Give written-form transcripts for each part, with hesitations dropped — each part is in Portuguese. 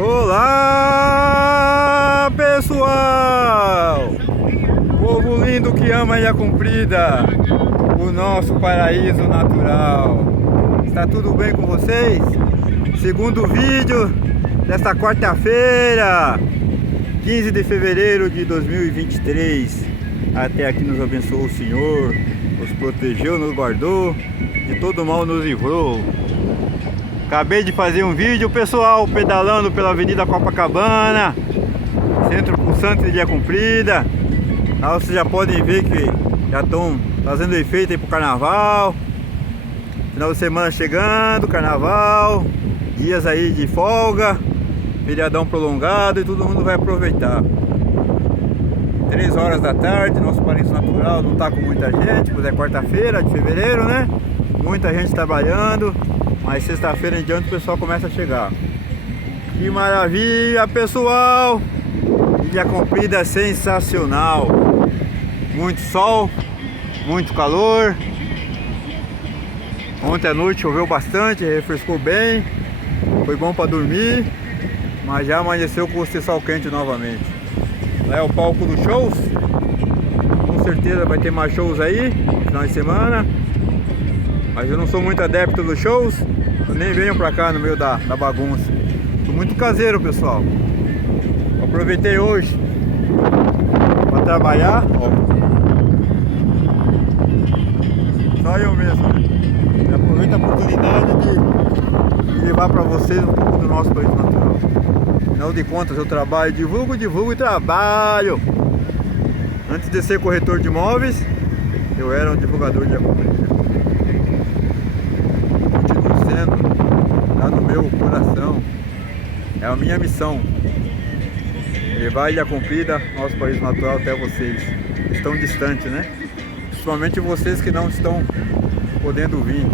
Olá, pessoal! Povo lindo que ama a Ilha Comprida, o nosso paraíso natural. Está tudo bem com vocês? Segundo vídeo desta quarta-feira, 15 de fevereiro de 2023. Até aqui nos abençoou o Senhor, nos protegeu, nos guardou, de todo mal nos livrou. Acabei de fazer um vídeo, pessoal, pedalando pela Avenida Copacabana, centro pulsante de Ilha Comprida. Lá vocês já podem ver que já estão fazendo efeito aí pro carnaval. Final de semana chegando, carnaval, dias aí de folga, feriadão prolongado e todo mundo vai aproveitar. 3 horas da tarde, nosso paraíso natural não tá com muita gente, pois é quarta-feira de fevereiro, né? Muita gente trabalhando. Mas sexta-feira em diante o pessoal começa a chegar. Que maravilha, pessoal! Ilha Comprida sensacional. Muito sol, muito calor. Ontem à noite choveu bastante, refrescou bem. Foi bom para dormir. Mas já amanheceu com o sol quente novamente. Lá é o palco dos shows. Com certeza vai ter mais shows aí no final de semana. Mas eu não sou muito adepto dos shows. Eu nem venho pra cá no meio da bagunça. Tô muito caseiro, pessoal. Aproveitei hoje pra trabalhar, ó. Só eu mesmo, né? E aproveito a oportunidade de levar pra vocês um pouco do nosso país natural. Afinal de contas, eu trabalho, divulgo e trabalho. Antes de ser corretor de imóveis, eu era um divulgador de acompanhamento. Tá no meu coração, é a minha missão, levar a Ilha Comprida, nosso país natural, até vocês que estão distantes, né? Principalmente vocês que não estão podendo vir.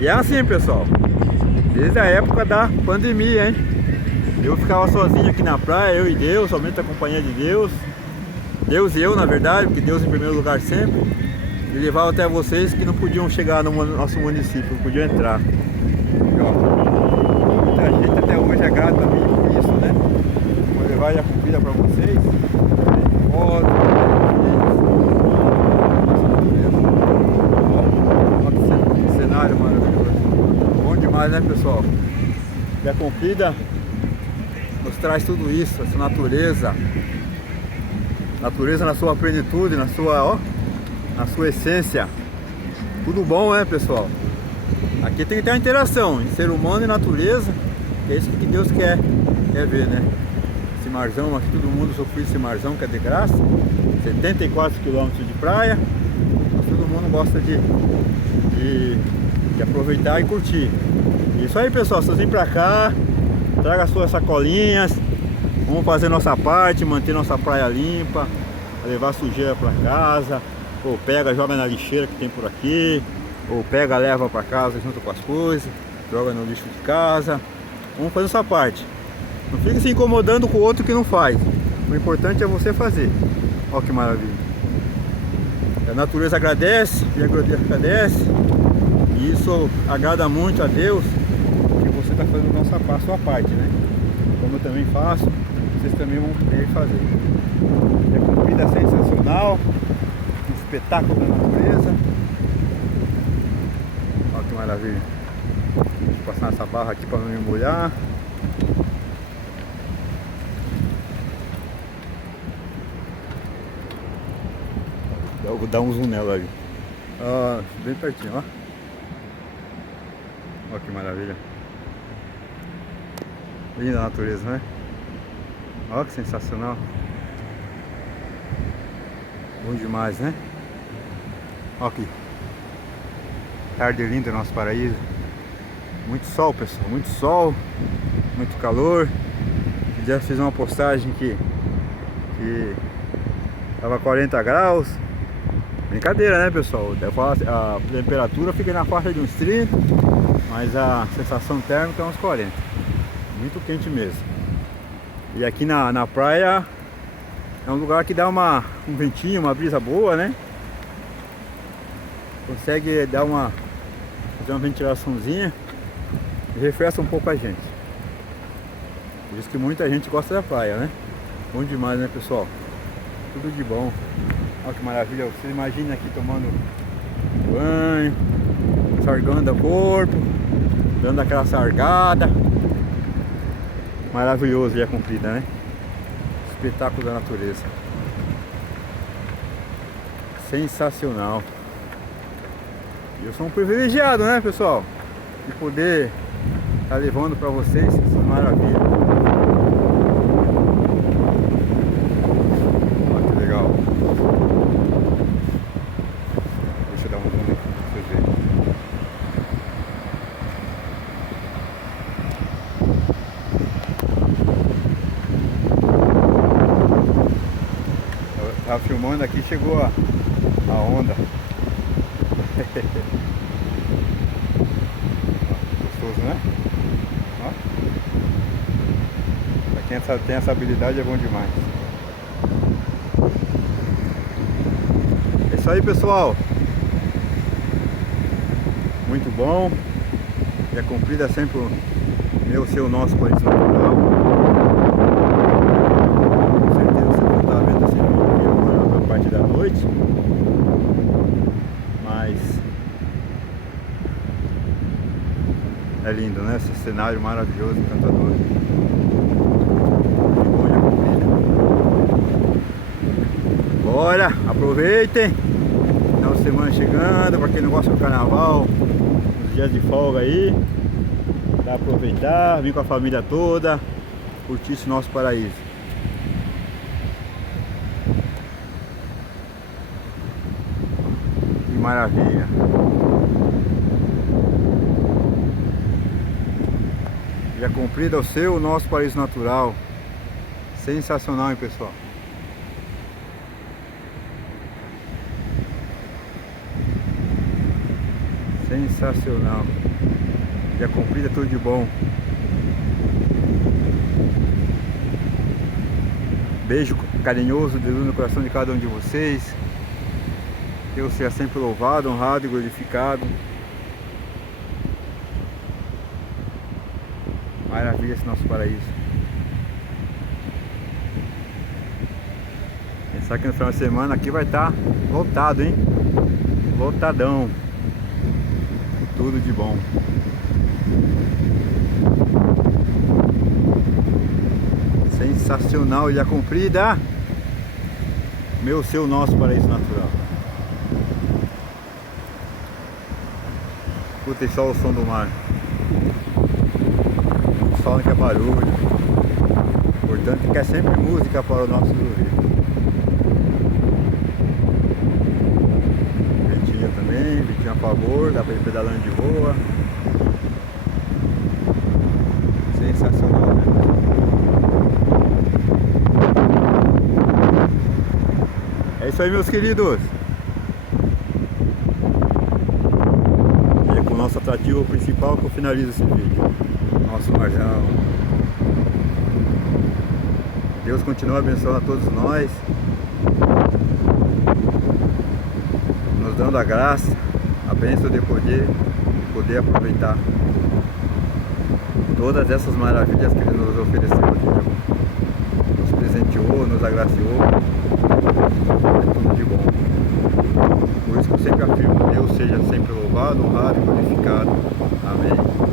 E é assim, pessoal, desde a época da pandemia, hein? Eu ficava sozinho aqui na praia, eu e Deus, somente a companhia de Deus e eu, na verdade, porque Deus em primeiro lugar sempre, e levava até vocês que não podiam chegar no nosso município, não podiam entrar. Muita gente até hoje é grata a mim por isso, né? Vou levar a comida para vocês. Foto, olha que cenário maravilhoso. Bom demais, né, pessoal? E a Comprida nos traz tudo isso, essa natureza. Natureza na sua plenitude, na sua essência. Tudo bom, né, pessoal? Aqui tem que ter uma interação em ser humano e natureza, que é isso que Deus quer ver, né? Esse marzão aqui, todo mundo sofre esse marzão que é de graça, 74 km de praia, mas todo mundo gosta de aproveitar e curtir. Isso aí, pessoal, vocês vêm pra cá, traga suas sacolinhas, vamos fazer nossa parte, manter nossa praia limpa, levar sujeira pra casa, ou pega, joga na lixeira que tem por aqui, ou pega, leva para casa junto com as coisas, joga no lixo de casa. Vamos fazer essa parte. Não fique se incomodando com o outro que não faz. O importante é você fazer. Olha que maravilha. A natureza agradece, e a agradece. E isso agrada muito a Deus, que você está fazendo a sua parte, né? Como eu também faço, vocês também vão poder fazer. É uma comida sensacional, um espetáculo da natureza. Olha que maravilha. Vou passar essa barra aqui para não me molhar. Vou dar um zoom nela ali. Bem pertinho, ó. Olha que maravilha. Linda a natureza, né? Olha que sensacional. Bom demais, né? Olha aqui. Tarde linda no nosso paraíso. Muito sol, pessoal, muito sol, muito calor. Já fiz uma postagem que tava 40 graus. Brincadeira, né, pessoal? A temperatura fica na faixa de uns 30, mas a sensação térmica é uns 40. Muito quente mesmo. E aqui na praia é um lugar que dá um ventinho, uma brisa boa, né? Consegue dar fazer uma ventilaçãozinha e refresca um pouco a gente. Por isso que muita gente gosta da praia, né? Bom demais, né, pessoal? Tudo de bom. Olha que maravilha. Você imagina aqui tomando banho, sargando o corpo, dando aquela sargada. Maravilhoso Ilha Comprida, né? Espetáculo da natureza. Sensacional. Eu sou um privilegiado, né, pessoal? De poder estar levando para vocês essa maravilha. Olha que legal. Deixa eu dar um zoom aqui para vocês verem. Eu tava filmando aqui, chegou a onda. Gostoso, né? Ó. Pra quem tem essa habilidade é bom demais. É isso aí, pessoal. Muito bom. Ilha Comprida é sempre o meu, seu, nosso país natural. Com certeza você vai estar vendo esse vídeo aqui agora na parte da noite. Mas é lindo, né? Esse cenário maravilhoso, encantador. Que bom, Ilha Comprida. Bora, aproveitem. Final de semana chegando, para quem não gosta do carnaval, os dias de folga aí, dá pra aproveitar, vir com a família toda, curtir esse nosso paraíso. Que maravilha. Ilha Comprida, o seu, o nosso paraíso natural. Sensacional, hein, pessoal? Sensacional. Ilha Comprida, tudo de bom. Beijo carinhoso, de luz no coração de cada um de vocês. Deus seja sempre louvado, honrado e glorificado. Maravilha esse nosso paraíso. Pensar que no final de semana aqui vai estar lotado, hein? Lotadão. Tudo de bom. Sensacional, Ilha Comprida. Meu, seu, nosso paraíso natural. Escutem só o som do mar. O sol não quer barulho. Portanto, quer sempre música para o nosso ouvido. Ventinho também, ventinho a favor, dá para ir pedalando de boa. Sensacional, né? É isso aí, meus queridos. E é com o nosso atrativo principal que eu finalizo esse vídeo. Nosso marzão. Deus continua abençoando a todos nós, nos dando a graça, a bênção de poder aproveitar todas essas maravilhas que Ele nos ofereceu aqui, nos presenteou, nos agraciou. É tudo de bom. Por isso que eu sempre afirmo: Deus seja sempre louvado, honrado e glorificado. Amém.